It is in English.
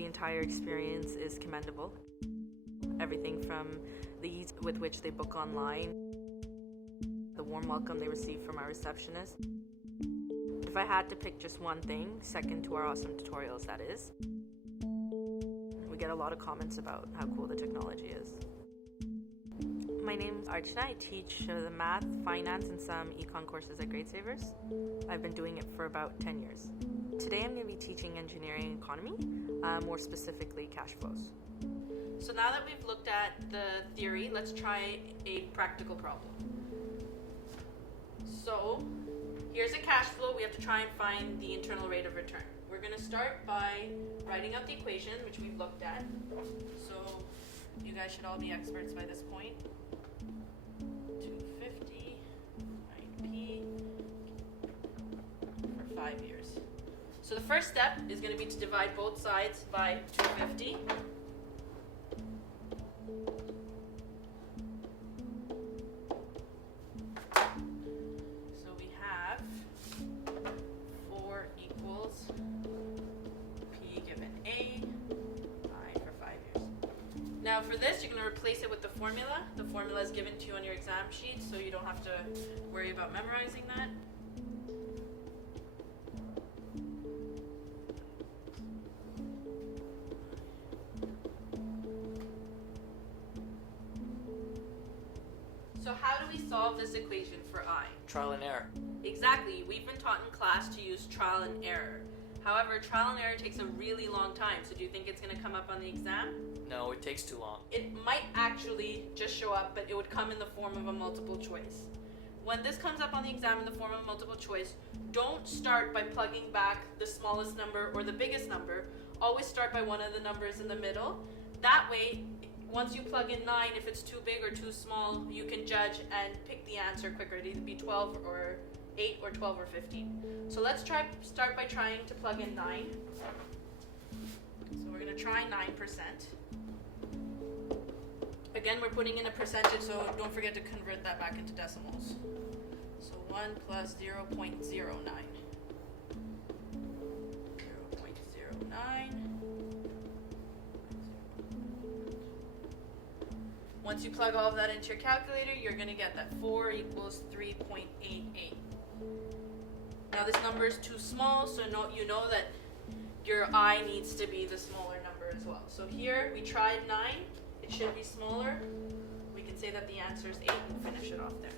The entire experience is commendable. Everything from the ease with which they book online, the warm welcome they receive from our receptionist. If I had to pick just one thing, second to our awesome tutorials, that is, we get a lot of comments about how cool the technology is. My name is Archna. I teach the math, finance, and some econ courses at Grade Savers. I've been doing it for about 10 years. Today I'm going to be teaching engineering economy, more specifically cash flows. So now that we've looked at the theory, let's try a practical problem. So here's a cash flow. We have to try and find the internal rate of return. We're going to start by writing out the equation, which we've looked at. So you guys should all be experts by this point. 250 IP for 5 years. So the first step is going to be to divide both sides by 250. So we have 4 equals P given A, I for 5 years. Now for this, you're going to replace it with the formula. The formula is given to you on your exam sheet, so you don't have to worry about memorizing that. So how do we solve this equation for I? Trial and error. Exactly. We've been taught in class to use trial and error. However, trial and error takes a really long time, so do you think it's going to come up on the exam? No, it takes too long. It might actually just show up, but it would come in the form of a multiple choice. When this comes up on the exam in the form of multiple choice, don't start by plugging back the smallest number or the biggest number. Always start by one of the numbers in the middle. That way, once you plug in 9, if it's too big or too small, you can judge and pick the answer quicker. It'd either be 12 or 8 or 12 or 15. So let's start by trying to plug in 9. So we're going to try 9%. Again, we're putting in a percentage, so don't forget to convert that back into decimals. So 1 plus 0.09. 0.09. Once you plug all of that into your calculator, you're going to get that 4 equals 3.88. Now this number is too small, so you know that your I needs to be the smaller number as well. So here we tried 9. It should be smaller. We can say that the answer is 8 and finish it off there.